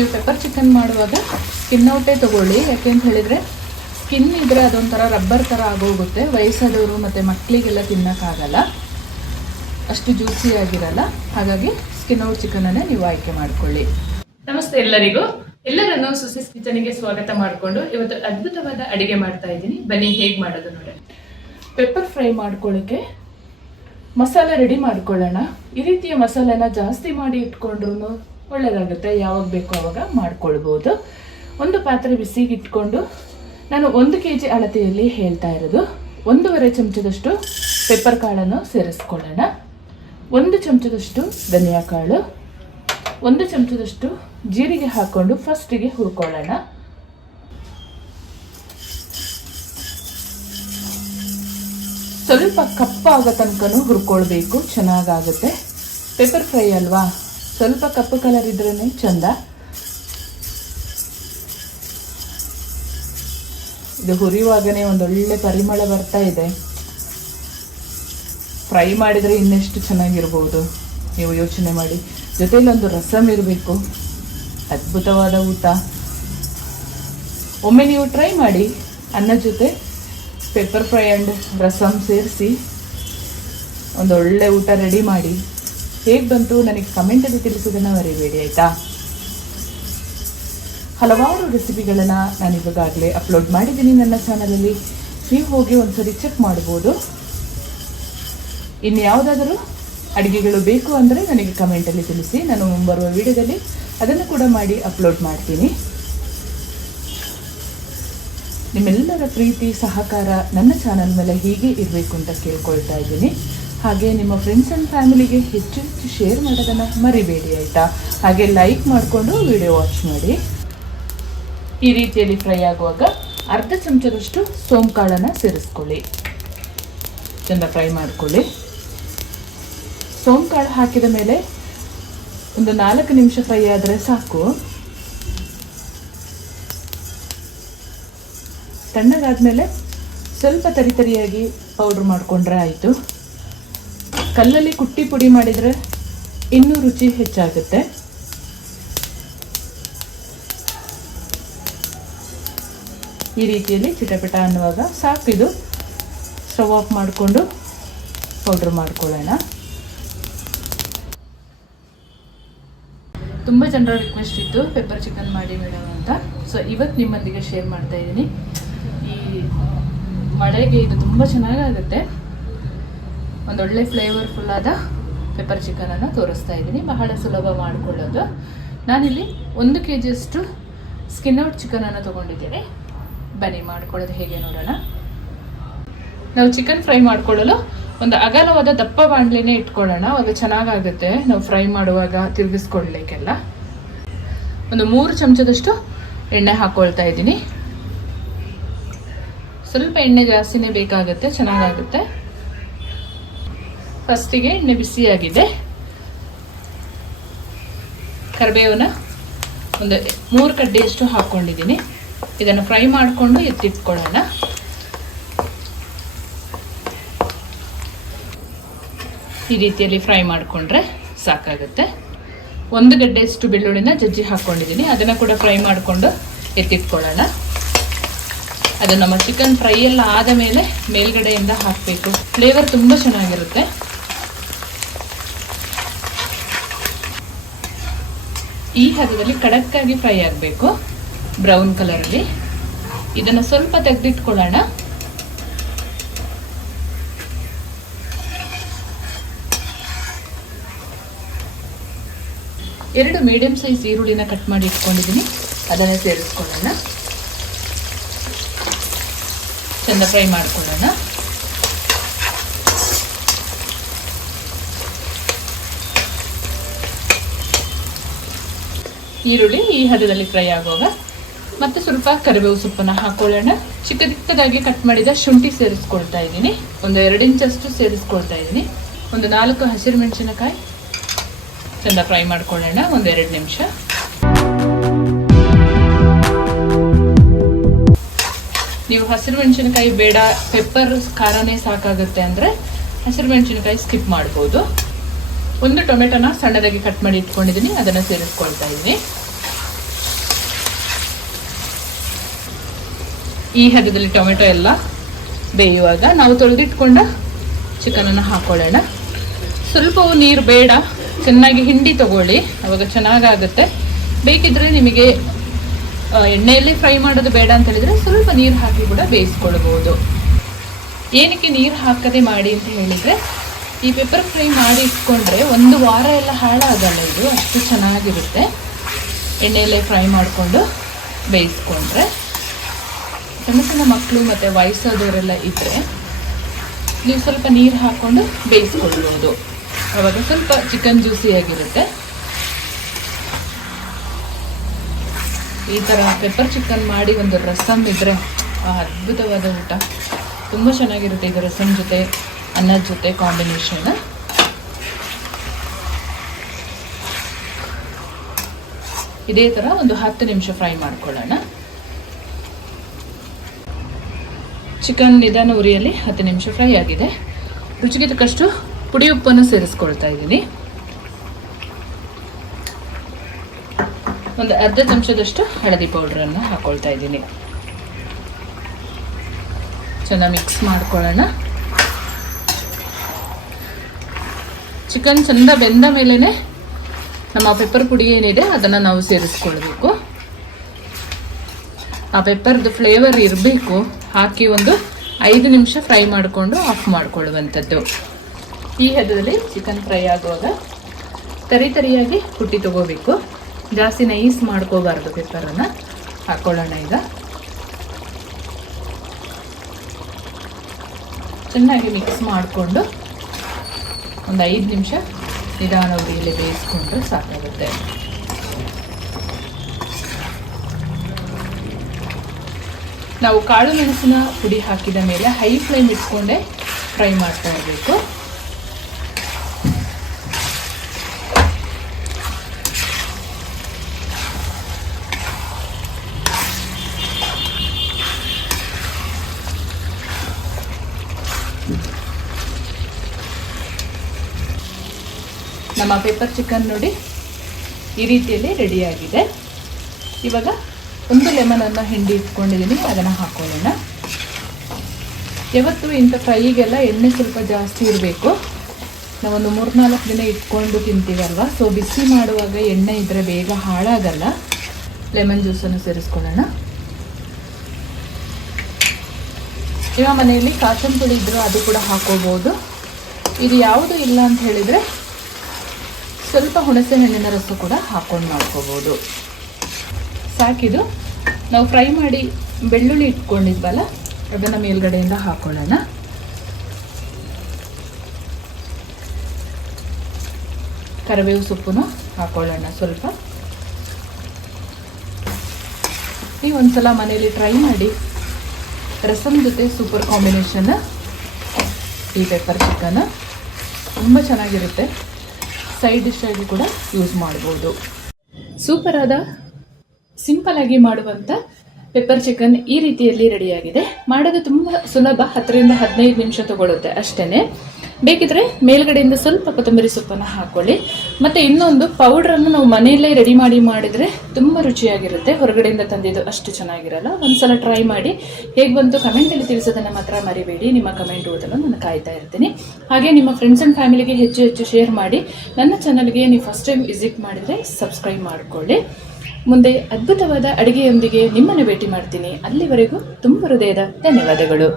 ನೀವು pepper chicken ಮಾಡುವಾಗ skin ಔಟೇ ತೊಗೊಳ್ಳಿ. ಯಾಕೆಂತ ಹೇಳಿದರೆ ಸ್ಕಿನ್ ಇದ್ದರೆ ಅದೊಂಥರ ರಬ್ಬರ್ ಥರ ಆಗೋಗುತ್ತೆ. ವಯಸ್ಸಾದವರು ಮತ್ತು ಮಕ್ಕಳಿಗೆಲ್ಲ ತಿನ್ನೋಕ್ಕಾಗಲ್ಲ, ಅಷ್ಟು ಜ್ಯೂಸಿಯಾಗಿರಲ್ಲ. ಹಾಗಾಗಿ ಸ್ಕಿನ್ ಔಟ್ ಚಿಕನನ್ನೇ ನೀವು ಆಯ್ಕೆ ಮಾಡಿಕೊಳ್ಳಿ. ನಮಸ್ತೆ ಎಲ್ಲರನ್ನು ಸುಸಿಸ್ ಕಿಚನ್ಗೆ ಸ್ವಾಗತ ಮಾಡಿಕೊಂಡು ಇವತ್ತು ಅದ್ಭುತವಾದ ಅಡಿಗೆ ಮಾಡ್ತಾ ಇದ್ದೀನಿ. ಬನ್ನಿ ಹೇಗೆ ಮಾಡೋದು ನೋಡಿ. ಪೆಪ್ಪರ್ ಫ್ರೈ ಮಾಡ್ಕೊಳ್ಳೋಕ್ಕೆ ಮಸಾಲೆ ರೆಡಿ ಮಾಡ್ಕೊಳ್ಳೋಣ. ಈ ರೀತಿಯ ಮಸಾಲೆನ ಜಾಸ್ತಿ ಮಾಡಿ ಇಟ್ಕೊಂಡ್ರು ಒಳ್ಳೆಯದಾಗುತ್ತೆ. ಯಾವಾಗ ಬೇಕೋ ಆವಾಗ ಮಾಡ್ಕೊಳ್ಬೋದು. ಒಂದು ಪಾತ್ರೆ ಬಿಸಿಗೆ ಇಟ್ಕೊಂಡು ನಾನು 1 kg ಅಳತೆಯಲ್ಲಿ ಹೇಳ್ತಾ ಇರೋದು 1.5 ಚಮಚದಷ್ಟು ಪೆಪ್ಪರ್ ಕಾಳನ್ನು ಸೇರಿಸ್ಕೊಳ್ಳೋಣ. 1 ಚಮಚದಷ್ಟು ಧನಿಯಾ ಕಾಳು, 1 ಚಮಚದಷ್ಟು ಜೀರಿಗೆ ಹಾಕೊಂಡು ಫಸ್ಟಿಗೆ ಹುರ್ಕೊಳ್ಳೋಣ. ಸ್ವಲ್ಪ ಕಪ್ಪಾಗೋ ತನಕನೂ ಹುರ್ಕೊಳ್ಬೇಕು, ಚೆನ್ನಾಗಾಗುತ್ತೆ. ಪೆಪ್ಪರ್ ಫ್ರೈ ಅಲ್ವಾ, ಸ್ವಲ್ಪ ಕಪ್ಪು ಕಲರ್ ಇದ್ರೇ ಚಂದ. ಇದು ಹುರಿಯುವಾಗನೇ ಒಂದೊಳ್ಳೆ ಪರಿಮಳ ಬರ್ತಾ ಇದೆ. ಫ್ರೈ ಮಾಡಿದರೆ ಇನ್ನೆಷ್ಟು ಚೆನ್ನಾಗಿರ್ಬೋದು ನೀವು ಯೋಚನೆ ಮಾಡಿ. ಜೊತೆಲಿ ಒಂದು ರಸಮ್ ಇರಬೇಕು, ಅದ್ಭುತವಾದ ಊಟ. ಒಮ್ಮೆ ನೀವು ಟ್ರೈ ಮಾಡಿ. ಅನ್ನ ಜೊತೆ ಪೆಪ್ಪರ್ ಫ್ರೈ ಆ್ಯಂಡ್ ರಸಮ್ ಸೇರಿಸಿ ಒಂದೊಳ್ಳೆ ಊಟ ರೆಡಿ ಮಾಡಿ. ಹೇಗೆ ಬಂತು ನನಗೆ ಕಮೆಂಟಲ್ಲಿ ತಿಳಿಸೋದನ್ನು ಮರಿಬೇಡಿ ಆಯಿತಾ. ಹಲವಾರು ರೆಸಿಪಿಗಳನ್ನು ನಾನು ಇವಾಗಲೇ ಅಪ್ಲೋಡ್ ಮಾಡಿದ್ದೀನಿ ನನ್ನ ಚಾನಲಲ್ಲಿ. ನೀವು ಹೋಗಿ ಒಂದ್ಸರಿ ಚೆಕ್ ಮಾಡ್ಬೋದು. ಇನ್ಯಾವುದಾದರೂ ಅಡುಗೆಗಳು ಬೇಕು ಅಂದರೆ ನನಗೆ ಕಮೆಂಟಲ್ಲಿ ತಿಳಿಸಿ. ನಾನು ಮುಂಬರುವ ವಿಡಿಯೋದಲ್ಲಿ ಅದನ್ನು ಕೂಡ ಮಾಡಿ ಅಪ್ಲೋಡ್ ಮಾಡ್ತೀನಿ. ನಿಮ್ಮೆಲ್ಲರ ಪ್ರೀತಿ ಸಹಕಾರ ನನ್ನ ಚಾನಲ್ ಮೇಲೆ ಹೀಗೆ ಇರಬೇಕು ಅಂತ ಕೇಳ್ಕೊಳ್ತಾ ಇದ್ದೀನಿ. ಹಾಗೆ ನಿಮ್ಮ ಫ್ರೆಂಡ್ಸ್ ಆ್ಯಂಡ್ ಫ್ಯಾಮಿಲಿಗೆ ಹೆಚ್ಚು ಶೇರ್ ಮಾಡೋದನ್ನು ಮರಿಬೇಡಿ ಆಯಿತಾ. ಹಾಗೆ ಲೈಕ್ ಮಾಡಿಕೊಂಡು ವಿಡಿಯೋ ವಾಚ್ ಮಾಡಿ. ಈ ರೀತಿಯಲ್ಲಿ ಫ್ರೈ ಆಗುವಾಗ 1/2 ಚಮಚದಷ್ಟು ಸೋಂಪು ಕಾಳನ್ನು ಸೇರಿಸ್ಕೊಳ್ಳಿ. ಚೆಂದ ಫ್ರೈ ಮಾಡ್ಕೊಳ್ಳಿ. ಸೋಂಪು ಕಾಳು ಹಾಕಿದ ಮೇಲೆ ಒಂದು 4 ನಿಮಿಷ ಫ್ರೈ ಆದರೆ ಸಾಕು. ತಣ್ಣಗಾದ್ಮೇಲೆ ಸ್ವಲ್ಪ ತರಿಯಾಗಿ ಪೌಡ್ರ್ ಮಾಡಿಕೊಂಡ್ರೆ ಆಯಿತು. ಕಲ್ಲಲ್ಲಿ ಕುಟ್ಟಿ ಪುಡಿ ಮಾಡಿದರೆ ಇನ್ನೂ ರುಚಿ ಹೆಚ್ಚಾಗುತ್ತೆ. ಈ ರೀತಿಯಲ್ಲಿ ಚಿಟಪಟ ಅನ್ನುವಾಗ ಸಾಕು. ಇದು ಸ್ಟವ್ ಆಫ್ ಮಾಡಿಕೊಂಡು ಪೌಡ್ರ್ ಮಾಡ್ಕೊಳ್ಳೋಣ. ತುಂಬ ಜನರ ರಿಕ್ವೆಸ್ಟ್ ಇತ್ತು ಪೆಪ್ಪರ್ ಚಿಕನ್ ಮಾಡಿ ಮೇಡಮ್ ಅಂತ. ಸೊ ಇವತ್ತು ನಿಮ್ಮೊಂದಿಗೆ ಶೇರ್ ಮಾಡ್ತಾ ಇದ್ದೀನಿ. ಈ ಮಳೆಗೆ ಇದು ತುಂಬ ಚೆನ್ನಾಗಾಗುತ್ತೆ. ಒಂದೊಳ್ಳೆ ಫ್ಲೇವರ್ಫುಲ್ ಆದ ಪೆಪ್ಪರ್ ಚಿಕನನ್ನು ತೋರಿಸ್ತಾ ಇದ್ದೀನಿ. ಬಹಳ ಸುಲಭ ಮಾಡಿಕೊಳ್ಳೋದು. ನಾನಿಲ್ಲಿ 1 kg ಅಷ್ಟು ಸ್ಕಿನ್ ಔಟ್ ಚಿಕನನ್ನು ತೊಗೊಂಡಿದ್ದೀನಿ. ಬನ್ನಿ ಮಾಡ್ಕೊಳ್ಳೋದು ಹೇಗೆ ನೋಡೋಣ. ನಾವು ಚಿಕನ್ ಫ್ರೈ ಮಾಡ್ಕೊಳ್ಳಲು ಒಂದು ಅಗಲವಾದ ದಪ್ಪ ಬಾಣಲೆನೇ ಇಟ್ಕೊಳ್ಳೋಣ. ಅವಾಗ ಚೆನ್ನಾಗಾಗುತ್ತೆ ನಾವು ಫ್ರೈ ಮಾಡುವಾಗ ತಿರುಗಿಸ್ಕೊಳ್ಲಿಕ್ಕೆಲ್ಲ. ಒಂದು 3 ಚಮಚದಷ್ಟು ಎಣ್ಣೆ ಹಾಕ್ಕೊಳ್ತಾ ಇದ್ದೀನಿ. ಸ್ವಲ್ಪ ಎಣ್ಣೆ ಜಾಸ್ತಿನೇ ಬೇಕಾಗುತ್ತೆ, ಚೆನ್ನಾಗಾಗುತ್ತೆ. ಫಸ್ಟಿಗೆ ಎಣ್ಣೆ ಬಿಸಿಯಾಗಿದೆ. ಕರಿಬೇವನ್ನ ಒಂದು 3 ಕಡ್ಡಿಯಷ್ಟು ಹಾಕ್ಕೊಂಡಿದ್ದೀನಿ. ಇದನ್ನು ಫ್ರೈ ಮಾಡಿಕೊಂಡು ಎತ್ತಿಟ್ಕೊಳ್ಳೋಣ. ಈ ರೀತಿಯಲ್ಲಿ ಫ್ರೈ ಮಾಡಿಕೊಂಡ್ರೆ ಸಾಕಾಗುತ್ತೆ. 1 ಗಡ್ಡೆಯಷ್ಟು ಬೆಳ್ಳುಳ್ಳಿನ ಜಜ್ಜಿ ಹಾಕ್ಕೊಂಡಿದ್ದೀನಿ. ಅದನ್ನು ಕೂಡ ಫ್ರೈ ಮಾಡಿಕೊಂಡು ಎತ್ತಿಟ್ಕೊಳ್ಳೋಣ. ಅದು ನಮ್ಮ ಚಿಕನ್ ಫ್ರೈ ಎಲ್ಲ ಆದ ಮೇಲೆ ಮೇಲ್ಗಡೆಯಿಂದ ಹಾಕಬೇಕು. ಫ್ಲೇವರ್ ತುಂಬ ಚೆನ್ನಾಗಿರುತ್ತೆ. ಈ ಹದದಲ್ಲಿ ಕಡಕ್ಕಾಗಿ ಫ್ರೈ ಆಗಬೇಕು, ಬ್ರೌನ್ ಕಲರಲ್ಲಿ. ಇದನ್ನು ಸ್ವಲ್ಪ ತೆಗೆದಿಟ್ಕೊಳ್ಳೋಣ. ಎರಡು ಮೀಡಿಯಂ ಸೈಜ್ ಈರುಳ್ಳಿನ ಕಟ್ ಮಾಡಿ ಇಟ್ಕೊಂಡಿದ್ದೀನಿ. ಅದನ್ನೇ ಸೇರಿಸ್ಕೊಳ್ಳೋಣ. ಚೆಂದ ಫ್ರೈ ಮಾಡ್ಕೊಳ್ಳೋಣ. ಈರುಳ್ಳಿ ಈ ಹದದಲ್ಲಿ ಫ್ರೈ ಆಗುವಾಗ ಮತ್ತೆ ಸ್ವಲ್ಪ ಕರಿಬೇವು ಸೊಪ್ಪನ್ನು ಹಾಕೊಳ್ಳೋಣ. ಚಿಕ್ಕದಾಗಿ ಕಟ್ ಮಾಡಿದ ಶುಂಠಿ ಸೇರಿಸ್ಕೊಳ್ತಾ ಇದ್ದೀನಿ. ಒಂದು 2 ಇಂಚಷ್ಟು ಸೇರಿಸ್ಕೊಳ್ತಾ ಇದ್ದೀನಿ. ಒಂದು 4 ಹಸಿರು ಮೆಣಸಿನಕಾಯಿ ಚೆಂದ ಫ್ರೈ ಮಾಡ್ಕೊಳ್ಳೋಣ. ಒಂದು 2 ನಿಮಿಷ. ನೀವು ಹಸಿರು ಮೆಣಸಿನಕಾಯಿ ಬೇಡ, ಪೆಪ್ಪರ್ ಖಾರನೇ ಸಾಕಾಗುತ್ತೆ ಅಂದರೆ ಹಸಿರು ಮೆಣಸಿನಕಾಯಿ ಸ್ಕಿಪ್ ಮಾಡ್ಬೋದು. ಒಂದು ಟೊಮೆಟೊನ ಸಣ್ಣದಾಗಿ ಕಟ್ ಮಾಡಿ ಇಟ್ಕೊಂಡಿದ್ದೀನಿ, ಅದನ್ನು ಸೇರಿಸ್ಕೊಳ್ತಾ ಇದ್ದೀನಿ. ಈ ಹದದಲ್ಲಿ ಟೊಮೆಟೊ ಎಲ್ಲ ಬೇಯುವಾಗ ನಾವು ತೊಳೆದಿಟ್ಕೊಂಡ ಚಿಕನನ್ನು ಹಾಕೊಳ್ಳೋಣ. ಸ್ವಲ್ಪವೂ ನೀರು ಬೇಡ, ಚೆನ್ನಾಗಿ ಹಿಂಡಿ ತಗೊಳ್ಳಿ, ಅವಾಗ ಚೆನ್ನಾಗಾಗುತ್ತೆ. ಬೇಕಿದ್ರೆ ನಿಮಗೆ ಎಣ್ಣೆಯಲ್ಲಿ ಫ್ರೈ ಮಾಡೋದು ಬೇಡ ಅಂತ ಹೇಳಿದರೆ ಸ್ವಲ್ಪ ನೀರು ಹಾಕಿ ಕೂಡ ಬೇಯಿಸ್ಕೊಳ್ಬೋದು. ಏನಕ್ಕೆ ನೀರು ಹಾಕದೆ ಮಾಡಿ ಅಂತ ಹೇಳಿದರೆ, ಈ ಪೆಪ್ಪರ್ ಫ್ರೈ ಮಾಡಿ ಇಟ್ಕೊಂಡ್ರೆ 1 ವಾರ ಎಲ್ಲ ಹಾಳಾಗಲ್ಲ, ಇದು ಅಷ್ಟು ಚೆನ್ನಾಗಿರುತ್ತೆ. ಎಣ್ಣೆಯಲ್ಲೇ ಫ್ರೈ ಮಾಡಿಕೊಂಡು ಬೇಯಿಸ್ಕೊಂಡ್ರೆ. ಸಣ್ಣ ಸಣ್ಣ ಮಕ್ಕಳು ಮತ್ತು ವಯಸ್ಸಾದವರೆಲ್ಲ ಇದ್ದರೆ ನೀವು ಸ್ವಲ್ಪ ನೀರು ಹಾಕ್ಕೊಂಡು ಬೇಯಿಸ್ಕೊಳ್ಬೋದು, ಆವಾಗ ಸ್ವಲ್ಪ ಚಿಕನ್ ಜ್ಯೂಸಿಯಾಗಿರುತ್ತೆ. ಈ ಥರ ಪೆಪ್ಪರ್ ಚಿಕನ್ ಮಾಡಿ ಒಂದು ರಸಮ್ ಇದ್ದರೆ ಅದ್ಭುತವಾದ ಊಟ, ತುಂಬ ಚೆನ್ನಾಗಿರುತ್ತೆ. ಇದು ರಸಮ್ ಜೊತೆ, ಅನ್ನದ ಜೊತೆ ಕಾಂಬಿನೇಷನ್. ಇದೇ ಥರ ಒಂದು 10 ನಿಮಿಷ ಫ್ರೈ ಮಾಡ್ಕೊಳ್ಳೋಣ. ಚಿಕನ್ ನಿಧಾನ ಉರಿಯಲ್ಲಿ 10 ನಿಮಿಷ ಫ್ರೈ ಆಗಿದೆ. ರುಚಿಗೆ ತಕ್ಕಷ್ಟು ಪುಡಿ ಉಪ್ಪನ್ನು ಸೇರಿಸ್ಕೊಳ್ತಾ ಇದ್ದೀನಿ. ಒಂದು ಅರ್ಧ ಚಮಚದಷ್ಟು ಹಳದಿ ಪೌಡ್ರನ್ನು ಹಾಕೊಳ್ತಾ ಇದ್ದೀನಿ. ಚೆನ್ನಾಗಿ ಮಿಕ್ಸ್ ಮಾಡ್ಕೊಳ್ಳೋಣ. ಚಿಕನ್ ಚೆಂದ ಬೆಂದ ಮೇಲೇ ನಮ್ಮ ಪೆಪ್ಪರ್ ಪುಡಿ ಏನಿದೆ ಅದನ್ನು ನಾವು ಸೇರಿಸ್ಕೊಳ್ಬೇಕು. ಆ ಪೆಪ್ಪರ್ದು ಫ್ಲೇವರ್ ಇರಬೇಕು. ಹಾಕಿ ಒಂದು 5 ನಿಮಿಷ ಫ್ರೈ ಮಾಡಿಕೊಂಡು ಆಫ್ ಮಾಡಿಕೊಳ್ಳುವಂಥದ್ದು. ಈ ಹದದಲ್ಲಿ ಚಿಕನ್ ಫ್ರೈ ಆಗುವಾಗ ತರಿಯಾಗಿ ಕುಟ್ಟಿ ತಗೋಬೇಕು, ಜಾಸ್ತಿ ನೈಸ್ ಮಾಡ್ಕೋಬಾರ್ದು. ಪೆಪ್ಪರನ್ನು ಹಾಕೊಳ್ಳೋಣ. ಈಗ ಚೆನ್ನಾಗಿ ಮಿಕ್ಸ್ ಮಾಡಿಕೊಂಡು ಒಂದು 5 ನಿಮಿಷ ನಿಧಾನ ಉರಿಯಲ್ಲಿ ಬೇಯಿಸ್ಕೊಂಡ್ರೆ ಸಾಕಾಗುತ್ತೆ. ನಾವು ಕಾಳು ಮೆಣಸಿನ ಪುಡಿ ಹಾಕಿದ ಮೇಲೆ ಹೈ ಫ್ಲೇಮ್ ಇಟ್ಕೊಂಡೆ ಫ್ರೈ ಮಾಡ್ತಾ ಇರಬೇಕು. ನಮ್ಮ ಪೆಪ್ಪರ್ ಚಿಕನ್ ನೋಡಿ ಈ ರೀತಿಯಲ್ಲಿ ರೆಡಿಯಾಗಿದೆ. ಇವಾಗ ಒಂದು ಲೆಮನನ್ನು ಹಿಂಡಿ ಇಟ್ಕೊಂಡಿದ್ದೀನಿ, ಅದನ್ನು ಹಾಕೊಳ್ಳೋಣ. ಯಾವತ್ತು ಇಂಥ ಫ್ರೈಗೆಲ್ಲ ಎಣ್ಣೆ ಸ್ವಲ್ಪ ಜಾಸ್ತಿ ಇರಬೇಕು. ನಾವೊಂದು 3-4 ದಿನ ಇಟ್ಕೊಂಡು ತಿಂತೀವಲ್ವ, ಸೊ ಬಿಸಿ ಮಾಡುವಾಗ ಎಣ್ಣೆ ಇದ್ದರೆ ಬೇಗ ಹಾಳಾಗಲ್ಲ. ಲೆಮನ್ ಜ್ಯೂಸನ್ನು ಸೇರಿಸ್ಕೊಳ್ಳೋಣ. ಇವಾಗ ಮನೆಯಲ್ಲಿ ಕಾಸನ್ ಪುಡಿ ಇದ್ದರೂ ಅದು ಕೂಡ ಹಾಕೋಬೋದು. ಇದು ಯಾವುದು ಇಲ್ಲ ಅಂತ ಹೇಳಿದರೆ ಸ್ವಲ್ಪ ಹುಣಸೆ ಹಣ್ಣಿನ ರಸ ಕೂಡ ಹಾಕೊಂಡು ಮಾಡ್ಕೋಬೋದು. ಸಾಕಿದು. ನಾವು ಫ್ರೈ ಮಾಡಿ ಬೆಳ್ಳುಳ್ಳಿ ಇಟ್ಕೊಂಡಿದ್ವಲ್ಲ, ಅದನ್ನು ಮೇಲ್ಗಡೆಯಿಂದ ಹಾಕೊಳ್ಳೋಣ. ಕರಿಬೇವು ಸೊಪ್ಪನ್ನು ಹಾಕೊಳ್ಳೋಣ ಸ್ವಲ್ಪ. ನೀವು ಒಂದ್ಸಲ ಮನೆಯಲ್ಲಿ ಟ್ರೈ ಮಾಡಿ. ರಸಮ್ ಜೊತೆ ಸೂಪರ್ ಕಾಂಬಿನೇಷನ್ ಈ ಪೆಪ್ಪರ್ ಚಿಕನ್ ತುಂಬ ಚೆನ್ನಾಗಿರುತ್ತೆ. ಸೈಡ್ ಡಿಶ್ ಆಗಿ ಕೂಡ ಯೂಸ್ ಮಾಡ್ಬೋದು. ಸೂಪರ್ ಆದ ಸಿಂಪಲ್ ಆಗಿ ಮಾಡುವಂಥ ಪೆಪ್ಪರ್ ಚಿಕನ್ ಈ ರೀತಿಯಲ್ಲಿ ರೆಡಿಯಾಗಿದೆ. ಮಾಡೋದು ತುಂಬ ಸುಲಭ, 10ರಿಂದ 15 ನಿಮಿಷ ತಗೊಳ್ಳುತ್ತೆ ಅಷ್ಟೇ. ಬೇಕಿದ್ರೆ ಮೇಲ್ಗಡೆಯಿಂದ ಸ್ವಲ್ಪ ಕೊತ್ತಂಬರಿ ಸೊಪ್ಪನ್ನು ಹಾಕೊಳ್ಳಿ. ಮತ್ತು ಇನ್ನೊಂದು ಪೌಡ್ರನ್ನು ನಾವು ಮನೆಯಲ್ಲೇ ರೆಡಿ ಮಾಡಿದರೆ ತುಂಬ ರುಚಿಯಾಗಿರುತ್ತೆ. ಹೊರಗಡೆಯಿಂದ ತಂದಿದ್ದು ಅಷ್ಟು ಚೆನ್ನಾಗಿರಲ್ಲ. ಒಂದ್ಸಲ ಟ್ರೈ ಮಾಡಿ. ಹೇಗೆ ಬಂತು ಕಮೆಂಟಲ್ಲಿ ತಿಳಿಸೋದನ್ನು ಮಾತ್ರ ಮರಿಬೇಡಿ. ನಿಮ್ಮ ಕಮೆಂಟ್ ಓದಲು ನಾನು ಕಾಯ್ತಾ ಇರ್ತೀನಿ. ಹಾಗೆ ನಿಮ್ಮ ಫ್ರೆಂಡ್ಸ್ ಆ್ಯಂಡ್ ಫ್ಯಾಮಿಲಿಗೆ ಹೆಚ್ಚು ಶೇರ್ ಮಾಡಿ. ನನ್ನ ಚಾನಲ್ಗೆ ನೀವು ಫಸ್ಟ್ ಟೈಮ್ ವಿಸಿಟ್ ಮಾಡಿದರೆ ಸಬ್ಸ್ಕ್ರೈಬ್ ಮಾಡಿಕೊಳ್ಳಿ. ಮುಂದೆ ಅದ್ಭುತವಾದ ಅಡುಗೆಯೊಂದಿಗೆ ನಿಮ್ಮನ್ನು ಭೇಟಿ ಮಾಡ್ತೀನಿ. ಅಲ್ಲಿವರೆಗೂ ತುಂಬ ಹೃದಯದ ಧನ್ಯವಾದಗಳು.